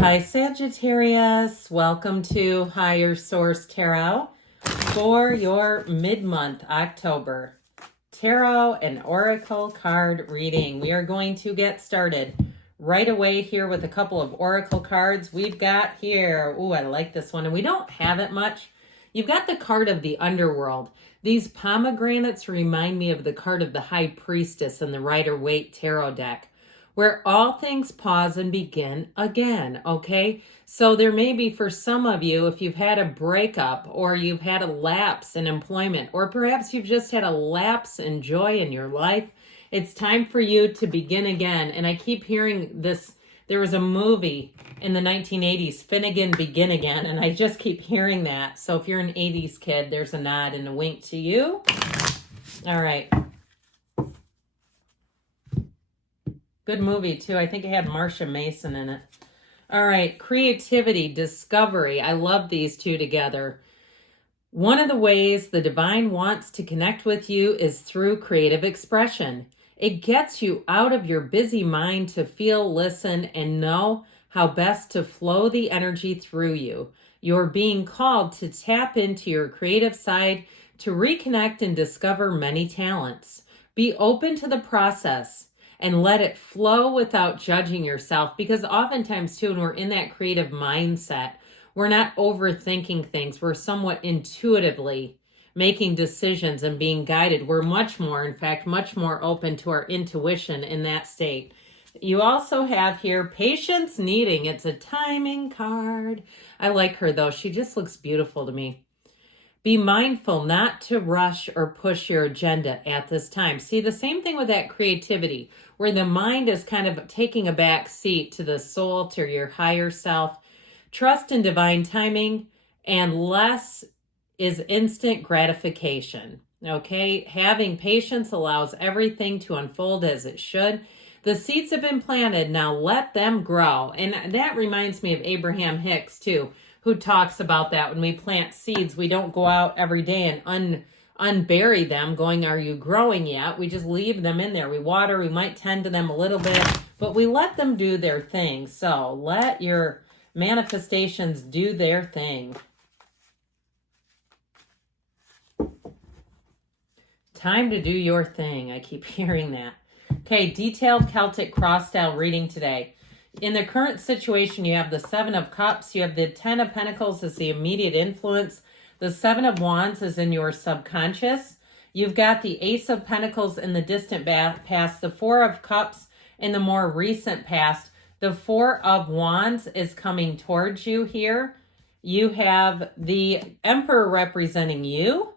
Hi, Sagittarius. Welcome to Higher Source Tarot for your mid-month October tarot and oracle card reading. We are going to get started right away here with a couple of oracle cards we've got here. Ooh, I like this one, and we don't have it much. You've got the card of the underworld. These pomegranates remind me of the card of the High Priestess in the Rider-Waite tarot deck, where all things pause and begin again, okay? So there may be, for some of you, if you've had a breakup or you've had a lapse in employment, or perhaps you've just had a lapse in joy in your life, it's time for you to begin again. And I keep hearing this. There was a movie in the 1980s, Finnegan Begin Again, and I just keep hearing that. So if you're an 80s kid, there's a nod and a wink to you. All right. Good movie, too. I think it had Marsha Mason in it. All right. Creativity, discovery. I love these two together. One of the ways the divine wants to connect with you is through creative expression. It gets you out of your busy mind to feel, listen, and know how best to flow the energy through you. You're being called to tap into your creative side to reconnect and discover many talents. Be open to the process and let it flow without judging yourself, because oftentimes too, when we're in that creative mindset, we're not overthinking things. We're somewhat intuitively making decisions and being guided. We're much more, in fact, much more open to our intuition in that state. You also have here patience needing. It's a timing card. I like her though. She just looks beautiful to me. Be mindful not to rush or push your agenda at this time. See, the same thing with that creativity, where the mind is kind of taking a back seat to the soul, to your higher self. Trust in divine timing, and less is instant gratification. Okay? Having patience allows everything to unfold as it should. The seeds have been planted. Now let them grow. And that reminds me of Abraham Hicks, too, who talks about that when we plant seeds, we don't go out every day and unbury them going, are you growing yet? We just leave them in there. We water, we might tend to them a little bit, but we let them do their thing. So let your manifestations do their thing. Time to do your thing. I keep hearing that. Okay, detailed Celtic cross style reading today. In the current situation, you have the Seven of Cups. You have the Ten of Pentacles as the immediate influence. The Seven of Wands is in your subconscious. You've got the Ace of Pentacles in the distant past. The Four of Cups in the more recent past. The Four of Wands is coming towards you here. You have the Emperor representing you.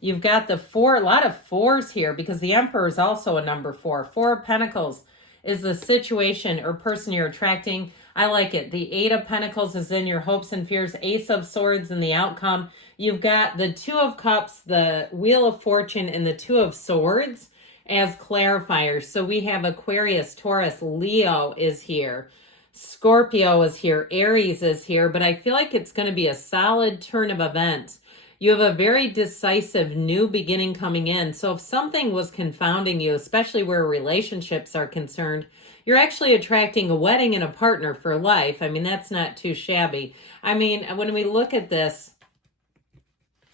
You've got the four, a lot of fours here because the Emperor is also a number four. Four of Pentacles is the situation or person you're attracting. I like it. The Eight of Pentacles is in your hopes and fears. Ace of Swords in the outcome. You've got the Two of Cups, the Wheel of Fortune, and the Two of Swords as clarifiers. So we have Aquarius, Taurus, Leo is here. Scorpio is here. Aries is here. But I feel like it's going to be a solid turn of events. You have a very decisive new beginning coming in. So if something was confounding you, especially where relationships are concerned, you're actually attracting a wedding and a partner for life. I mean, that's not too shabby. I mean, when we look at this,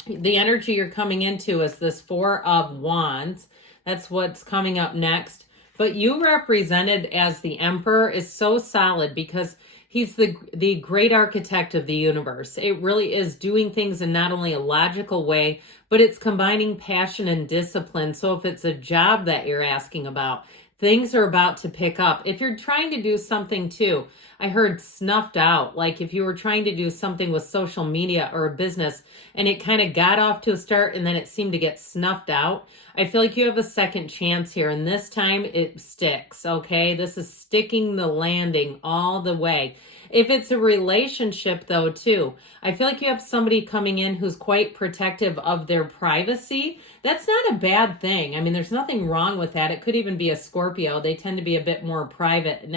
the energy you're coming into is this Four of Wands. That's what's coming up next. But you represented as the Emperor is so solid because he's the great architect of the universe. It really is doing things in not only a logical way, but it's combining passion and discipline. So if it's a job that you're asking about, things are about to pick up. If you're trying to do something too, I heard snuffed out. Like if you were trying to do something with social media or a business and it kind of got off to a start and then it seemed to get snuffed out, I feel like you have a second chance here. And this time it sticks, okay? This is sticking the landing all the way. If it's a relationship though too, I feel like you have somebody coming in who's quite protective of their privacy. That's not a bad thing. I mean, there's nothing wrong with that. It could even be a Scorpio. They tend to be a bit more private.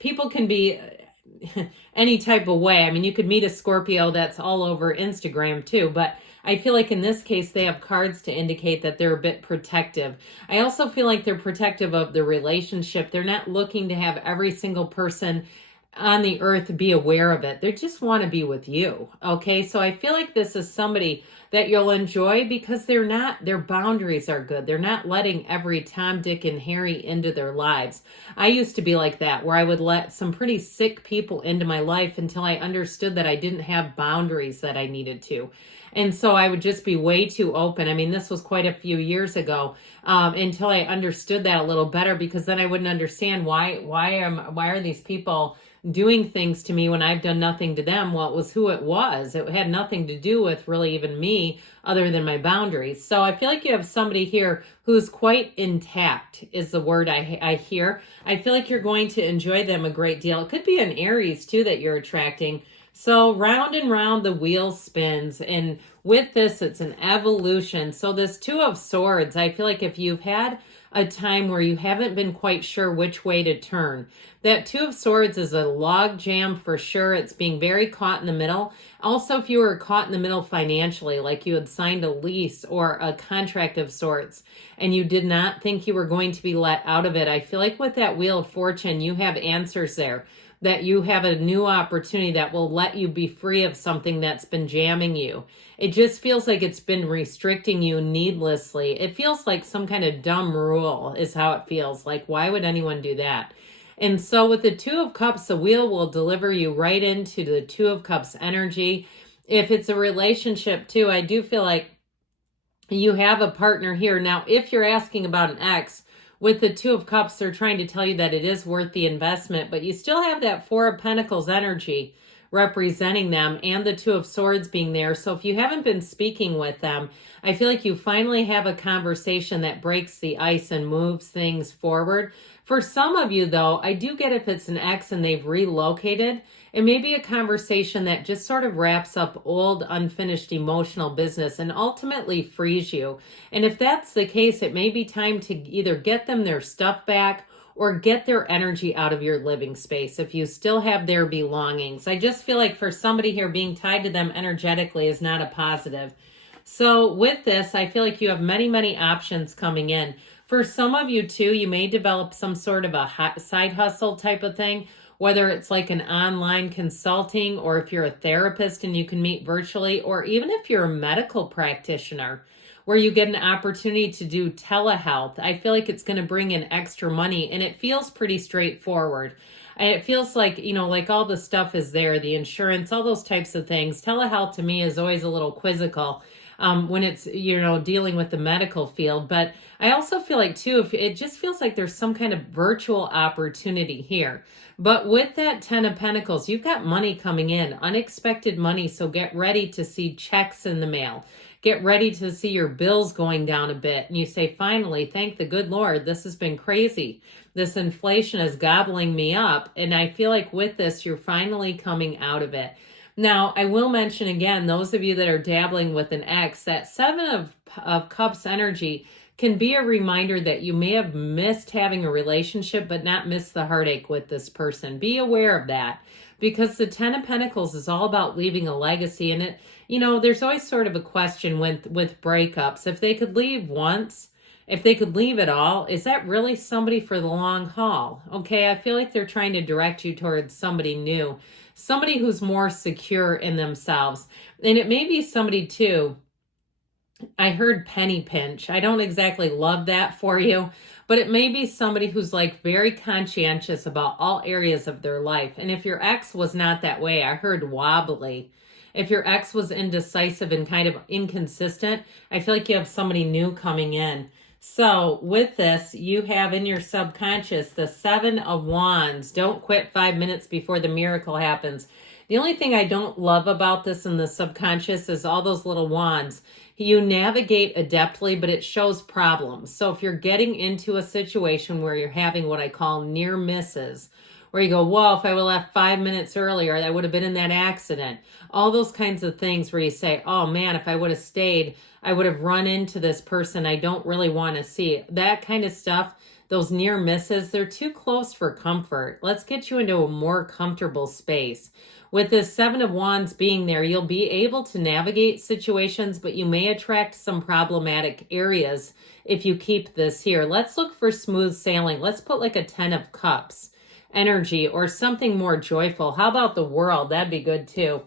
People can be any type of way. I mean, you could meet a Scorpio that's all over Instagram too, but I feel like in this case, they have cards to indicate that they're a bit protective. I also feel like they're protective of the relationship. They're not looking to have every single person on the earth be aware of it. They just want to be with you. Okay. So I feel like this is somebody that you'll enjoy because their boundaries are good. They're not letting every Tom, Dick, and Harry into their lives. I used to be like that, where I would let some pretty sick people into my life until I understood that I didn't have boundaries that I needed to. And so I would just be way too open. I mean, this was quite a few years ago, until I understood that a little better, because then I wouldn't understand why are these people doing things to me when I've done nothing to them. Well, it was who it was. It had nothing to do with really even me other than my boundaries. So I feel like you have somebody here who's quite intact is the word I hear. I feel like you're going to enjoy them a great deal. It could be an Aries too that you're attracting. So round and round the wheel spins. And with this, it's an evolution. So this Two of Swords, I feel like if you've had a time where you haven't been quite sure which way to turn, that Two of Swords is a log jam for sure. It's being very caught in the middle. Also, if you were caught in the middle financially, like you had signed a lease or a contract of sorts, and you did not think you were going to be let out of it, I feel like with that Wheel of Fortune, you have answers there, that you have a new opportunity that will let you be free of something that's been jamming you. It just feels like it's been restricting you needlessly. It feels like some kind of dumb rule is how it feels. Like, why would anyone do that? And so with the Two of Cups, the wheel will deliver you right into the Two of Cups energy. If it's a relationship too, I do feel like you have a partner here. Now, if you're asking about an ex, with the Two of Cups, they're trying to tell you that it is worth the investment, but you still have that Four of Pentacles energy representing them and the Two of Swords being there. So if you haven't been speaking with them, I feel like you finally have a conversation that breaks the ice and moves things forward. For some of you, though, I do get if it's an ex and they've relocated, it may be a conversation that just sort of wraps up old, unfinished emotional business and ultimately frees you. And if that's the case, it may be time to either get them their stuff back or get their energy out of your living space if you still have their belongings. I just feel like for somebody here, being tied to them energetically is not a positive. So with this, I feel like you have many, many options coming in. For some of you too, you may develop some sort of a side hustle type of thing, whether it's like an online consulting, or if you're a therapist and you can meet virtually, or even if you're a medical practitioner where you get an opportunity to do telehealth. I feel like it's going to bring in extra money, and it feels pretty straightforward. And it feels like, like all the stuff is there, the insurance, all those types of things. Telehealth to me is always a little quizzical when it's, dealing with the medical field. But I also feel like too, if it just feels like there's some kind of virtual opportunity here. But with that Ten of Pentacles, you've got money coming in, unexpected money. So get ready to see checks in the mail. Get ready to see your bills going down a bit. And you say, finally, thank the good Lord, this has been crazy. This inflation is gobbling me up. And I feel like with this, you're finally coming out of it. Now, I will mention again, those of you that are dabbling with an ex, that Seven of Cups energy can be a reminder that you may have missed having a relationship, but not missed the heartache with this person. Be aware of that, because the Ten of Pentacles is all about leaving a legacy. And it, there's always sort of a question with breakups. If they could leave once, if they could leave at all, is that really somebody for the long haul? Okay, I feel like they're trying to direct you towards somebody new, somebody who's more secure in themselves. And it may be somebody too, I heard penny pinch. I don't exactly love that for you, but it may be somebody who's like very conscientious about all areas of their life. And if your ex was not that way, I heard wobbly. If your ex was indecisive and kind of inconsistent, I feel like you have somebody new coming in. So with this, you have in your subconscious the Seven of Wands. Don't quit 5 minutes before the miracle happens. The only thing I don't love about this in the subconscious is all those little wands. You navigate adeptly, but it shows problems. So if you're getting into a situation where you're having what I call near misses, where you go, whoa, if I would have left 5 minutes earlier, I would have been in that accident. All those kinds of things where you say, oh man, if I would have stayed, I would have run into this person I don't really want to see. That kind of stuff, those near misses, they're too close for comfort. Let's get you into a more comfortable space. With this Seven of Wands being there, you'll be able to navigate situations, but you may attract some problematic areas if you keep this here. Let's look for smooth sailing. Let's put like a 10 of Cups energy or something more joyful. How about the World? That'd be good too.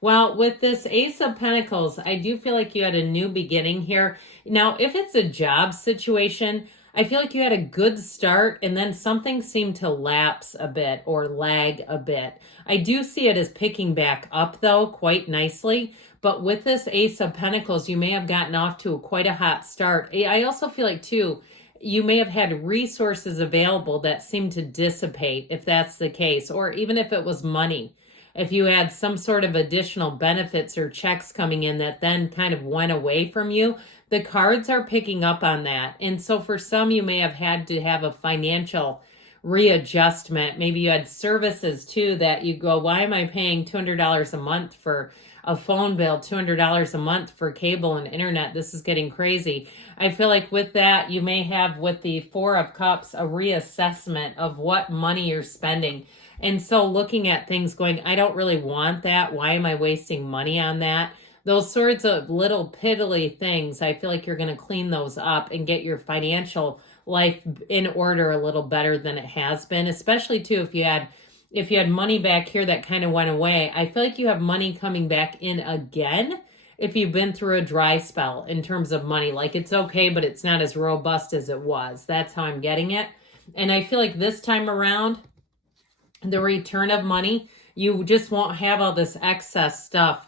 Well, with this Ace of Pentacles, I do feel like you had a new beginning here. Now, if it's a job situation, I feel like you had a good start and then something seemed to lapse a bit or lag a bit. I do see it as picking back up though, quite nicely. But with this Ace of Pentacles, you may have gotten off to quite a hot start. I also feel like too, you may have had resources available that seem to dissipate if that's the case, or even if it was money. If you had some sort of additional benefits or checks coming in that then kind of went away from you, the cards are picking up on that. And so for some, you may have had to have a financial readjustment. Maybe you had services too that you go, why am I paying $200 a month for a phone bill, $200 a month for cable and internet? This is getting crazy. I feel like with that, you may have with the Four of Cups, a reassessment of what money you're spending. And so looking at things going, I don't really want that. Why am I wasting money on that? Those sorts of little piddly things, I feel like you're going to clean those up and get your financial life in order a little better than it has been, especially too if you had money back here that kind of went away. I feel like you have money coming back in again if you've been through a dry spell in terms of money. Like it's okay, but it's not as robust as it was. That's how I'm getting it. And I feel like this time around, the return of money, you just won't have all this excess stuff,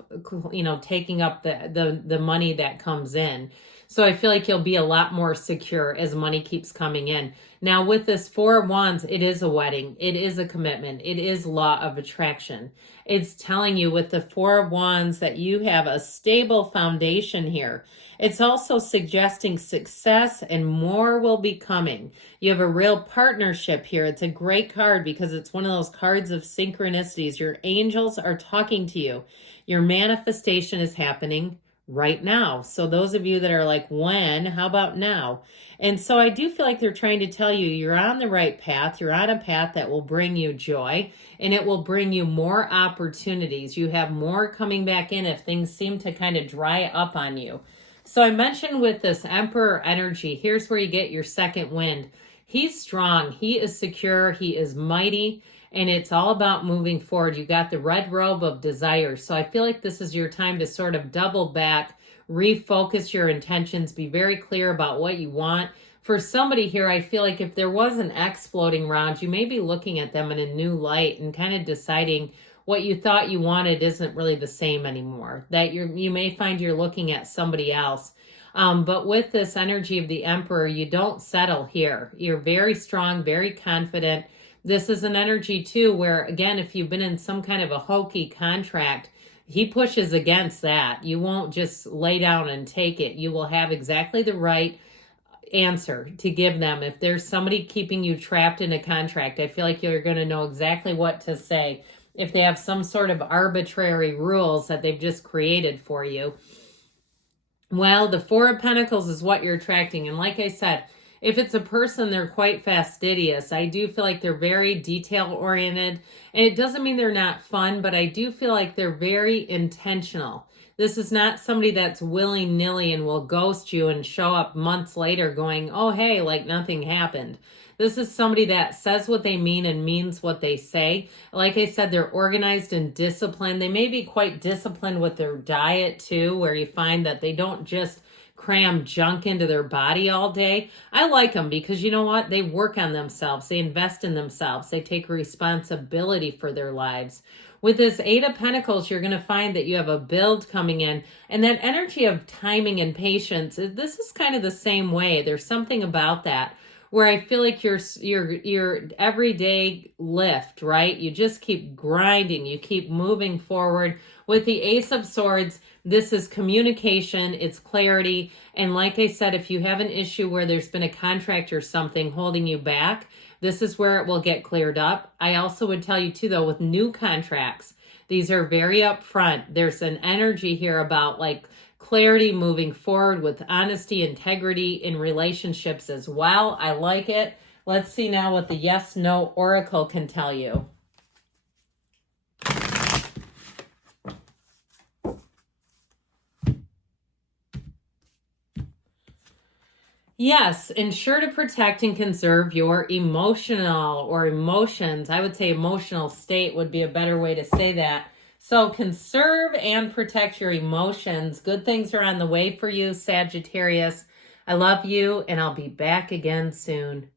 taking up the money that comes in. So I feel like you'll be a lot more secure as money keeps coming in. Now with this Four of Wands, it is a wedding. It is a commitment. It is law of attraction. It's telling you with the Four of Wands that you have a stable foundation here. It's also suggesting success and more will be coming. You have a real partnership here. It's a great card because it's one of those cards of synchronicities. Your angels are talking to you. Your manifestation is happening right now. So those of you that are like, when? How about now? And so I do feel like they're trying to tell you you're on the right path. You're on a path that will bring you joy and it will bring you more opportunities. You have more coming back in if things seem to kind of dry up on you. So I mentioned with this Emperor energy, here's where you get your second wind. He's strong. He is secure. He is mighty. And it's all about moving forward. You got the red robe of desire. So I feel like this is your time to sort of double back, refocus your intentions, be very clear about what you want. For somebody here, I feel like if there was an ex floating around, you may be looking at them in a new light and kind of deciding what you thought you wanted isn't really the same anymore. That you may find you're looking at somebody else. But with this energy of the Emperor, you don't settle here. You're very strong, very confident. This is an energy too where, again, if you've been in some kind of a hokey contract, he pushes against that. You won't just lay down and take it. You will have exactly the right answer to give them. If there's somebody keeping you trapped in a contract, I feel like you're going to know exactly what to say. If they have some sort of arbitrary rules that they've just created for you. Well, the Four of Pentacles is what you're attracting. And like I said, if it's a person, they're quite fastidious. I do feel like they're very detail-oriented. And it doesn't mean they're not fun, but I do feel like they're very intentional. This is not somebody that's willy-nilly and will ghost you and show up months later going, oh, hey, like nothing happened. This is somebody that says what they mean and means what they say. Like I said, they're organized and disciplined. They may be quite disciplined with their diet too, where you find that they don't just cram junk into their body all day. I like them because you know what? They work on themselves. They invest in themselves. They take responsibility for their lives. With this Eight of Pentacles, you're going to find that you have a build coming in. And that energy of timing and patience, this is kind of the same way. There's something about that where I feel like your everyday lift, right? You just keep grinding. You keep moving forward. With the Ace of Swords, this is communication. It's clarity. And like I said, if you have an issue where there's been a contract or something holding you back, this is where it will get cleared up. I also would tell you too, though, with new contracts, these are very upfront. There's an energy here about like clarity moving forward with honesty, integrity in relationships as well. I like it. Let's see now what the yes, no oracle can tell you. Yes, ensure to protect and conserve your emotional or emotions. I would say emotional state would be a better way to say that. So conserve and protect your emotions. Good things are on the way for you, Sagittarius. I love you, and I'll be back again soon.